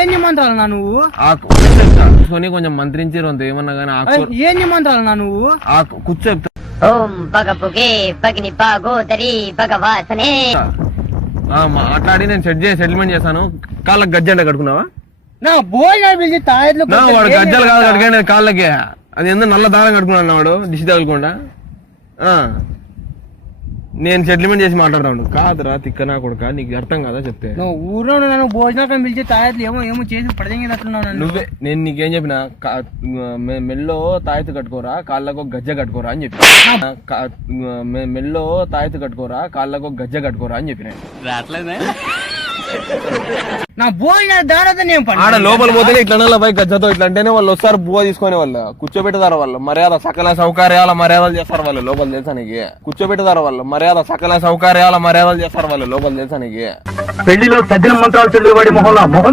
ఏంది మంత్రాలు నువ్వు కొని కొంచెం మంత్రించారు అంత ఏమన్నా కానీ ఏంది మంత్రాలు నువ్వు కూర్చో ఓం పగపుగే పగిని పాగోదరి భగవాసనే మాట్లాడి నేను సెటిల్మెంట్ చేశాను. కాళ్ళకి గజ్జంట కట్టుకున్నావా? నా భోజనాలు పిలిచి తాయెత్లు వాడు గజ్జలు కాదు కట్టుకోండి కాళ్ళకి. అది ఎందుకు నల్ల దారం కట్టుకున్నాను వాడు దిష్టి తగలకుండా. నేను సెటిల్మెంట్ చేసి మాట్లాడతాను. కాదురా తిక్కనా కొడుక, నీకు అర్థం కదా చెప్తే. నువ్వు ఊర్లో నన్ను భోజనాలు పిలిచి తాయెత్లు ఏమో చేసి పడదగినట్లున్నావు. నువ్వే నేను నీకేం చెప్పిన మెల్లో తాయెత్తు కట్టుకోరా కాళ్ళకు గజ్జ కట్టుకోరా అని చెప్పి. మెల్లో తాయెత్తు కట్టుకోరా కాళ్ళకు గజ్జ కట్టుకోరా అని చెప్పిన. నా భోజనాలు దానితో నేను ఆడ లోపల పోతేనే ఇట్లా పై గజ్జతో ఇట్లా అంటేనే వాళ్ళు వస్తారు. బువ్వ తీసుకునే వాళ్ళు కూర్చోబెడతారు. వాళ్ళు మర్యాద సకల సౌకర్యాల మర్యాదలు చేస్తారు వాళ్ళు లోపల తెలుసా నీకు. కూర్చోబెడతారు వాళ్ళు మర్యాద సకల సౌకర్యాల మర్యాదలు చేస్తారు వాళ్ళు లోపల తెలుసా నీకు. పెళ్లిలో సజ్జన మంత్రాలు చదివేవాడి మొహంలో మొహం